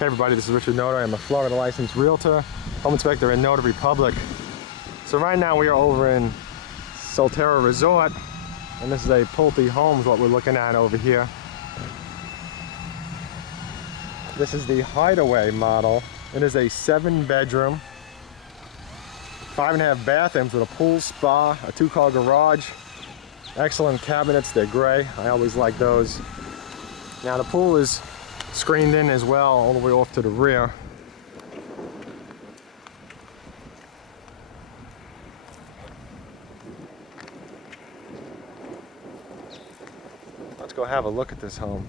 Hey everybody, this is Richard Noto. I'm a Florida licensed realtor, home inspector in Notary Public. So right now we are over in Solterra Resort, and this is a Pulte Homes, what we're looking at over here. This is the Hideaway model. It is a 7-bedroom, 5.5 bathrooms with a pool, spa, a 2-car garage. Excellent cabinets, they're gray. I always like those. Now the pool is screened in as well, all the way off to the rear. Let's go have a look at this home.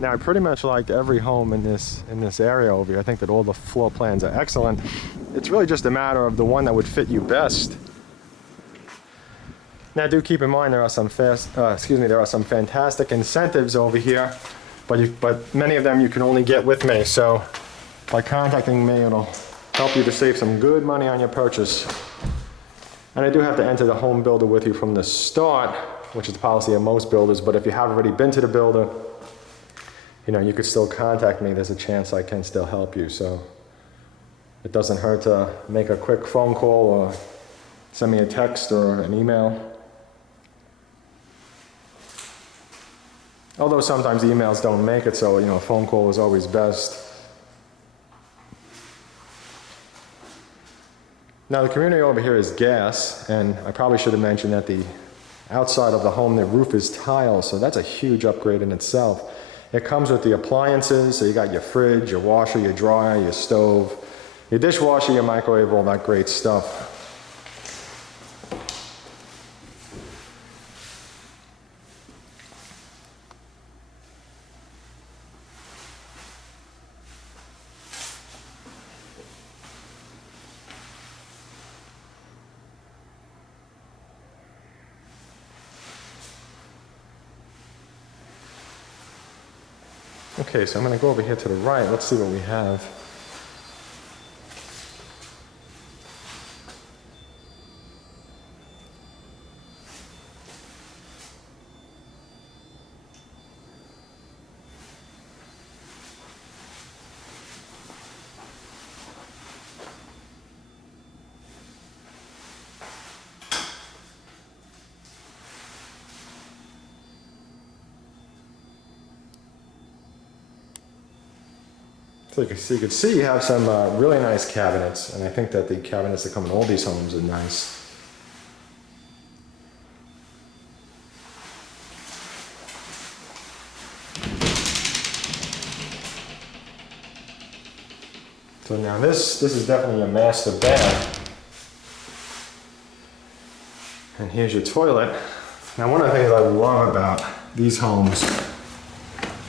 Now I pretty much like every home in this area over here. I think that all the floor plans are excellent. It's really just a matter of the one that would fit you best. Now do keep in mind there are some fantastic incentives over here, but many of them you can only get with me. So by contacting me, it'll help you to save some good money on your purchase. And I do have to enter the home builder with you from the start, which is the policy of most builders. But if you have already been to the builder, you know, you could still contact me. There's a chance I can still help you. So it doesn't hurt to make a quick phone call or send me a text or an email. Although sometimes emails don't make it, so you know, a phone call is always best. Now the community over here is gas, and I probably should have mentioned that the outside of the home, the roof is tile, so that's a huge upgrade in itself. It comes with the appliances, so you got your fridge, your washer, your dryer, your stove, your dishwasher, your microwave, all that great stuff. Okay, so I'm going to go over here to the right. Let's see what we have. So you can see you have some really nice cabinets, and I think that the cabinets that come in all these homes are nice. So now this is definitely a master bath. And here's your toilet. Now one of the things I love about these homes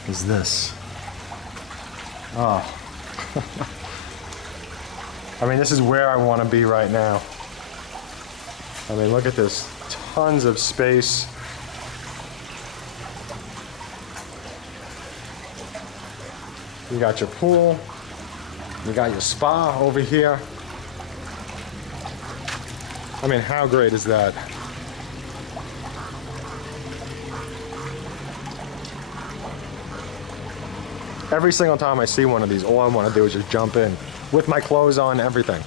is this. Oh. I mean, this is where I want to be right now. I mean, look at this. Tons of space. You got your pool. You got your spa over here. I mean, how great is that? Every single time I see one of these, all I want to do is just jump in. With my clothes on, everything.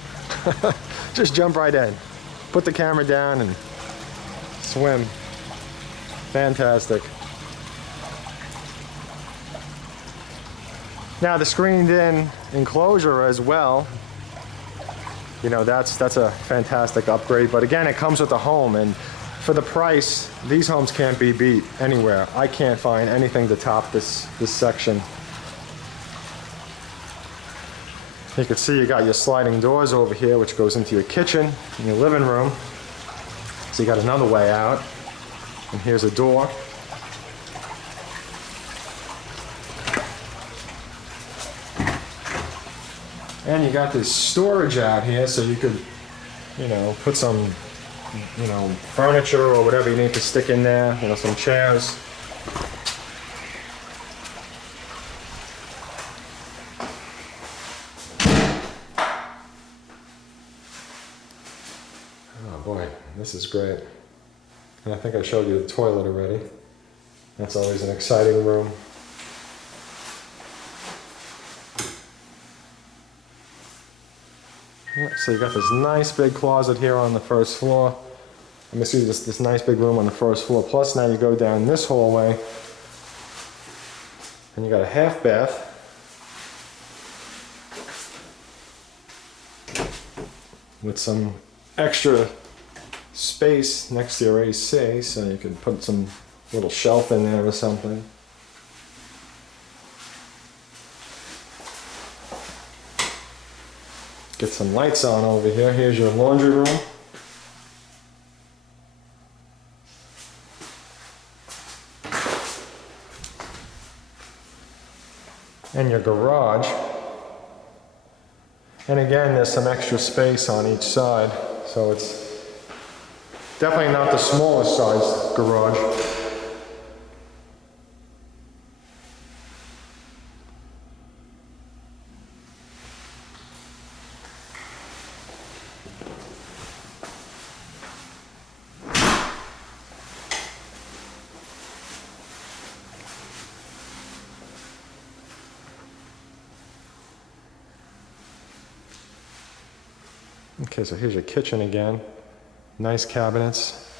Just jump right in. Put the camera down and swim. Fantastic. Now the screened in enclosure as well, you know, that's a fantastic upgrade. But again, it comes with the home, and for the price, these homes can't be beat anywhere. I can't find anything to top this section. You can see you got your sliding doors over here, which goes into your kitchen and your living room. So you got another way out. And here's a door. And you got this storage out here, so you could, you know, put some, you know, furniture or whatever you need to stick in there, you know, some chairs. Boy, this is great. And I think I showed you the toilet already. That's always an exciting room. Yeah, so you got this nice big closet here on the first floor. I'm gonna see this nice big room on the first floor. Plus now you go down this hallway and you got a half bath. With some extra space next to your AC, so you can put some little shelf in there or something. Get some lights on over here. Here's your laundry room. And your garage. And again, there's some extra space on each side, so it's definitely not the smallest size garage. Okay, so here's your kitchen again. Nice cabinets.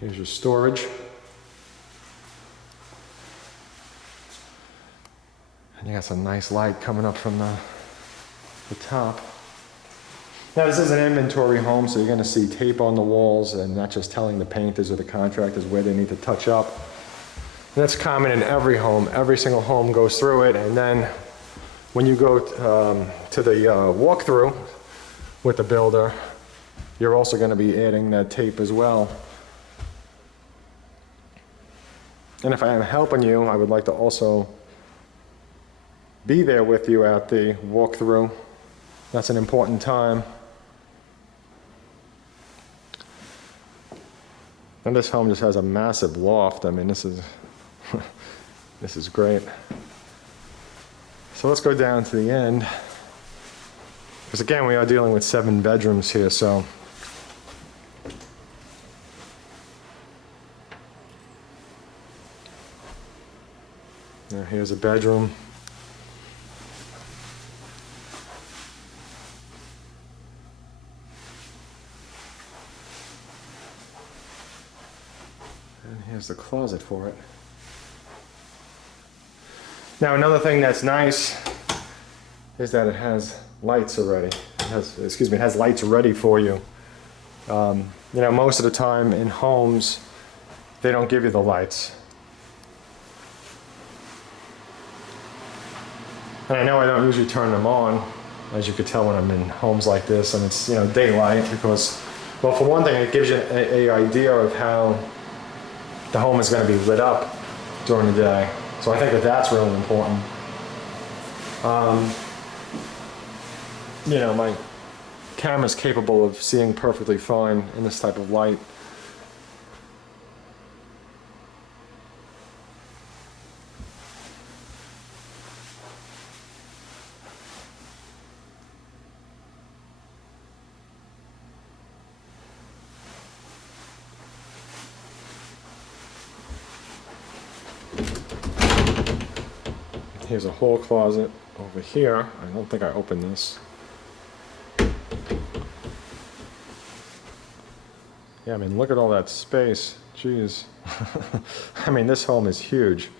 Here's your storage. And you got some nice light coming up from the top. Now this is an inventory home, so you're gonna see tape on the walls and not just telling the painters or the contractors where they need to touch up. And that's common in every home. Every single home goes through it, and then when you go to the walkthrough with the builder, you're also going to be adding that tape as well. And if I am helping you, I would like to also be there with you at the walkthrough. That's an important time. And this home just has a massive loft. I mean, this is this is great. So let's go down to the end, because again, we are dealing with 7 bedrooms here, so. Now here's a bedroom. And here's the closet for it. Now another thing that's nice is that it has lights already. It has lights ready for you. You know, most of the time in homes, they don't give you the lights. And I know I don't usually turn them on, as you could tell when I'm in homes like this, and it's, you know, daylight, because, well, for one thing, it gives you an idea of how the home is going to be lit up during the day. So I think that that's really important. You know, my camera's capable of seeing perfectly fine in this type of light. Here's a whole closet over here. I don't think I opened this. Yeah, I mean, look at all that space. Jeez. I mean, this home is huge.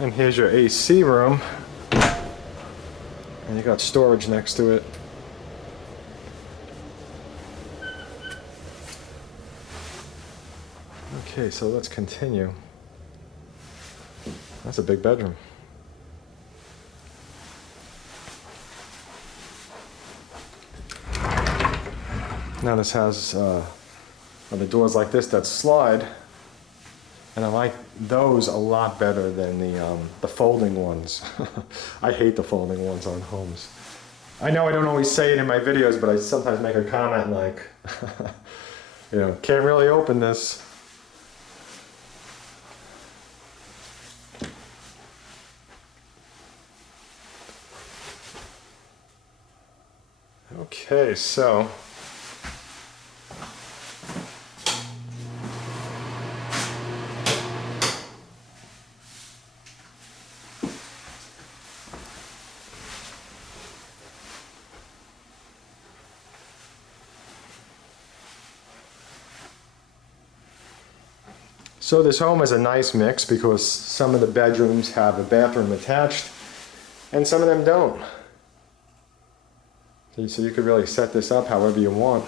And here's your AC room. And you got storage next to it. Okay, so let's continue. That's a big bedroom. Now this has the doors like this that slide, and I like those a lot better than the folding ones. I hate the folding ones on homes. I know I don't always say it in my videos, but I sometimes make a comment like, you know, can't really open this. Okay, so this home is a nice mix because some of the bedrooms have a bathroom attached and some of them don't. So you could really set this up however you want.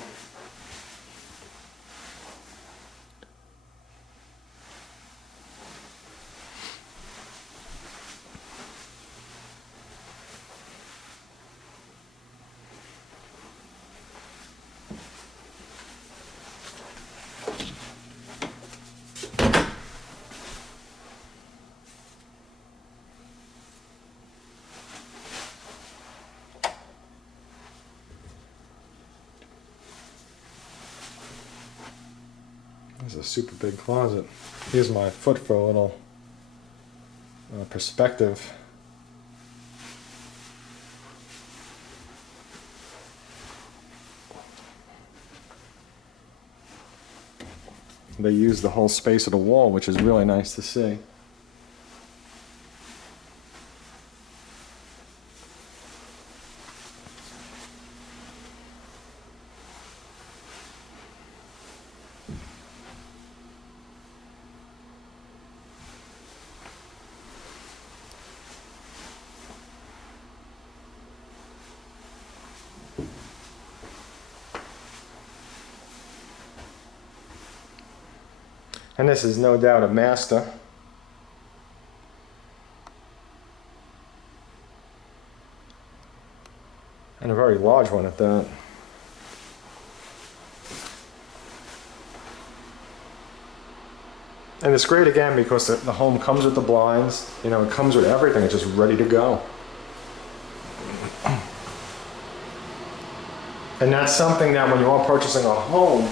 This is a super big closet. Here's my foot for a little perspective. They use the whole space of the wall, which is really nice to see. And this is no doubt a master. And a very large one at that. And it's great again because the home comes with the blinds, you know, it comes with everything, it's just ready to go. And that's something that when you are purchasing a home,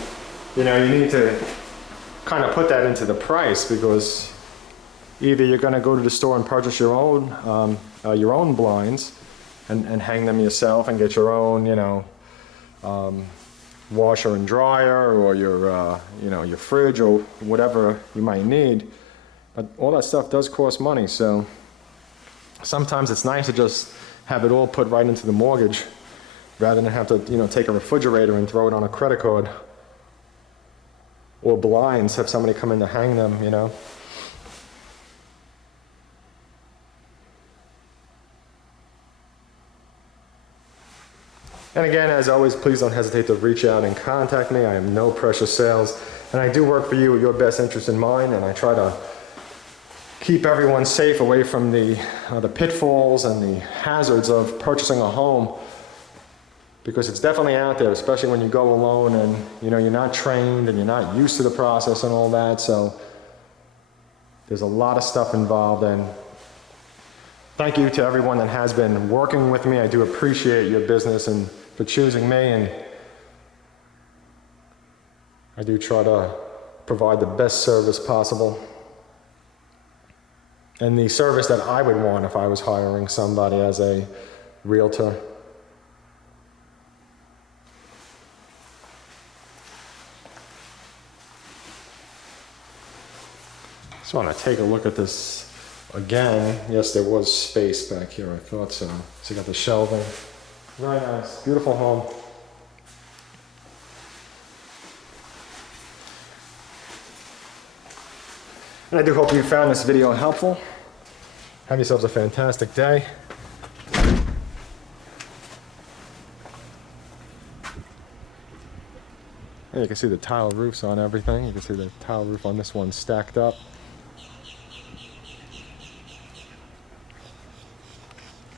you know, you need to kind of put that into the price, because either you're going to go to the store and purchase your own blinds and hang them yourself and get your own, you know, washer and dryer, or your you know, your fridge or whatever you might need. But all that stuff does cost money, so sometimes it's nice to just have it all put right into the mortgage rather than have to, you know, take a refrigerator and throw it on a credit card. Or blinds, have somebody come in to hang them, you know. And again, as always, please don't hesitate to reach out and contact me. I am no pressure sales, and I do work for you with your best interest in mind, and I try to keep everyone safe away from the pitfalls and the hazards of purchasing a home, because it's definitely out there, especially when you go alone and, you know, you're not trained and you're not used to the process and all that. So there's a lot of stuff involved, and thank you to everyone that has been working with me. I do appreciate your business and for choosing me, and I do try to provide the best service possible and the service that I would want if I was hiring somebody as a realtor. Just want to take a look at this again. Yes, there was space back here, I thought so. So you got the shelving. Very nice, beautiful home. And I do hope you found this video helpful. Have yourselves a fantastic day. And you can see the tile roofs on everything. You can see the tile roof on this one stacked up.